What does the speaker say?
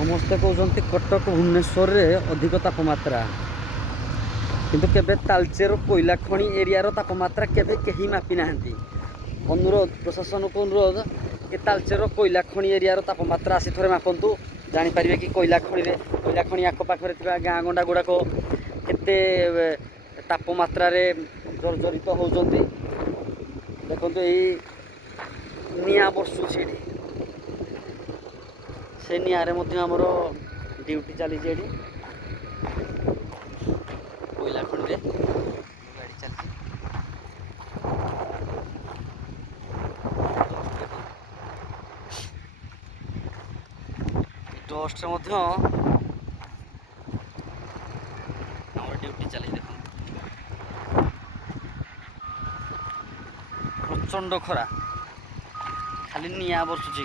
ସମସ୍ତେ କହୁଛନ୍ତି କଟକ ଭୁବନେଶ୍ୱରରେ ଅଧିକ ତାପମାତ୍ରା, କିନ୍ତୁ କେବେ ତାଳଚେର କୋଇଲା ଖଣି ଏରିଆର ତାପମାତ୍ରା କେବେ କେହି ମାପି ନାହାନ୍ତି। ଅନୁରୋଧ, ପ୍ରଶାସନକୁ ଅନୁରୋଧ, ଏ ତାଳଚେର କୋଇଲା ଖଣି ଏରିଆର ତାପମାତ୍ରା ଆସି ଥରେ ମାପନ୍ତୁ, ଜାଣିପାରିବେ କି କୋଇଲା ଖଣି ଆଖପାଖରେ ଥିବା ଗାଁ ଗଣ୍ଡା ଗୁଡ଼ାକ କେତେ ତାପମାତ୍ରାରେ ଜର୍ଜରିତ ହେଉଛନ୍ତି। ଦେଖନ୍ତୁ ଏଇ ନିଆଁ ବର୍ଷୁଛି ଏଠି, ସେ ନିଆଁରେ ମଧ୍ୟ ଆମର ଡ୍ୟୁଟି ଚାଲିଛି ଏଠି କୋଇଲା ଖଣିରେ ଗାଡ଼ି ଚାଲିଛି। ଡଷ୍ଟରେ ମଧ୍ୟ ଆମର ଡ୍ୟୁଟି ଚାଲିଛି। ଦେଖନ୍ତୁ ପ୍ରଚଣ୍ଡ ଖରା, ଖାଲି ନିଆଁ ବର୍ଷୁଛି।